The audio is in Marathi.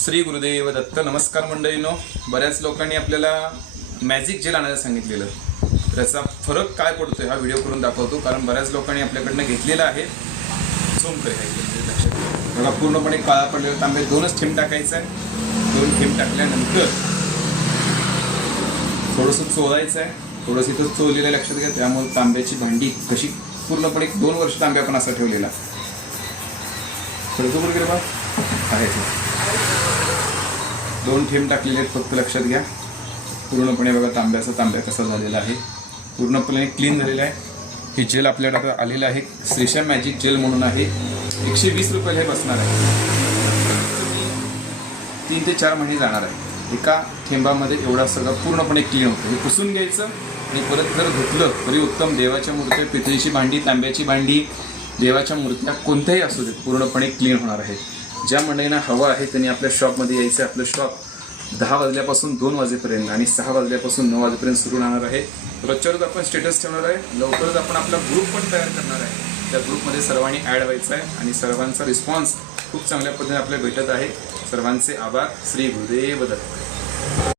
श्री गुरुदेव दत्त. नमस्कार मंडळीनो. बऱ्याच लोकांनी आपल्याला मॅजिक जेल आणायला सांगितलेलं, त्याचा फरक काय पडतोय हा व्हिडिओ करून दाखवतो. कारण बऱ्याच लोकांनी आपल्याकडनं घेतलेला आहे. झूम करायचं लक्षात बघा, पूर्णपणे काळा पडलेला तांबे 2च थेंब टाकायचं आहे. 2 थेंब टाकल्यानंतर थोडंसं चोळायचं आहे. थोडंसं इथं चोळलेलं लक्षात घ्या. त्यामुळे तांब्याची भांडी कशी पूर्णपणे 2 वर्ष तांब्या आपण असा ठेवलेला खर्च वगैरे बा आहे. 2 थेंब टाकलेले आहेत फक्त, लक्षात घ्या. पूर्णपणे बघा तांब्या कसा झालेला आहे, पूर्णपणे क्लीन झालेला आहे. हे जेल आपल्याकडे आलेलं आहे, श्रीशा मॅजिक जेल म्हणून आहे. 120 रुपये हे बसणार आहे. 3 ते 4 महिने जाणार आहे. एका थेंबामध्ये एवढा सगळं पूर्णपणे क्लीन होतं. हे पुसून घ्यायचं आणि परत जर धुतलं तरी उत्तम. देवाच्या मूर्त्या, पितळीची भांडी, तांब्याची भांडी, देवाच्या मूर्त्या कोणत्याही असू देत पूर्णपणे क्लीन होणार आहे. ज्या मंडळींना हवं आहे त्यांनी आपल्या शॉपमध्ये यायचं. आपलं शॉप 10 वाजल्यापासून 2 वाजेपर्यंत आणि 6 वाजल्यापासून 9 वाजेपर्यंत सुरू राहणार आहे. रोजच्या रोज आपण स्टेटस ठेवणार आहे. लवकरच आपण आपला ग्रुप पण तयार करणार आहे. त्या ग्रुपमध्ये सर्वांनी ॲड व्हायचं आहे आणि सर्वांचा रिस्पॉन्स खूप चांगल्या पद्धतीने आपल्याला भेटत आहे. सर्वांचे आभार. श्री गुरुदेव दत्त.